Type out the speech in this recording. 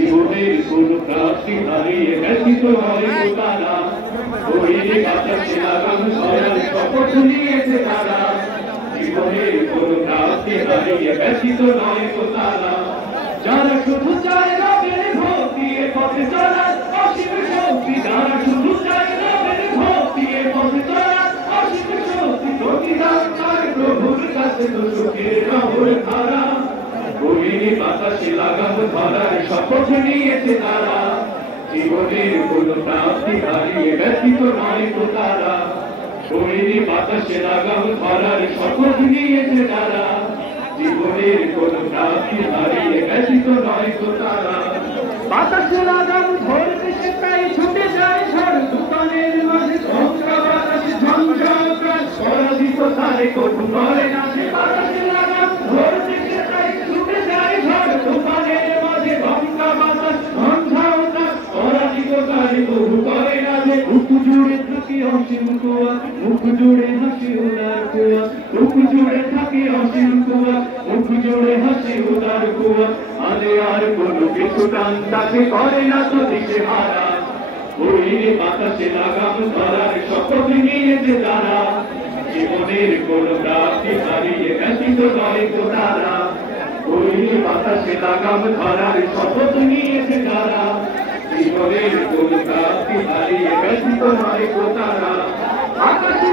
জীবনের কোনো প্রাপ্তি হারিয়ে ব্যতীত হয় তারা, ওই বাতাসে লাগাম ধরার শপথ নিয়েছে তারা। জীবনের কোনো প্রাপ্তি হারিয়ে ব্যতীত নয় তারা, যারা শুধু চায় রবের ভক্তি এ পথে চলার অসীম শক্তি, যারা শুধু চায় রবের ভক্তি এ পথে চলার অসীম শক্তি, প্রতিদান তার প্রভুর কাছে তো সুখের নহর ধারা। ওই বাতাসে লাগাম ধরার শপথ নিয়েছে তারা, জীবনের কোনো প্রাপ্তি হারিয়ে ব্যতীত নয় তারা। ওই বাতাসে লাগাম ধরার শপথ নিয়েছে তারা, জীবনের কোনো প্রাপ্তি হারিয়ে ব্যতীত নয় তারা। বাতাসে লাগাম ধরতে সে তাই ছুটে যায় ঝড় তুফানের মাঝে, ঝঞ্ঝা বাতাসে ঝঞ্ঝা প্রাণ পরাজিত তারে কবু করে না সে। বাতাসে লাগাম ধরতে সে তাই ছুটে যায় ঝড় তুফানের মাঝে, ঝঞ্ঝা বাতাস ঝঞ্ঝা প্রাণ পরাজিত তারে কবু করে না সে। বুক জুড়ে থাকে অসীম কুয়া, মুখ জুড়ে হাসি উদার কুয়া, বুক জুড়ে থাকে অসীম কুয়া, মুখ জুড়ে হাসি উদার কুয়া। আরে আর কোনো কিছু টান তাকে করে না তো দিশে হারা, ওই বাতাসে লাগাম ধরার শপথ নিয়েছে তারা। জীবনের কোনো প্রাপ্তি হারিয়ে ব্যতীত নয় তারা, ওই বাতাসে লাগাম ধরার শপথ নিয়েছে তারা। জীবনের কোনো প্রাপ্তি হারিয়ে ব্যতীত নয় তারা। আকাশে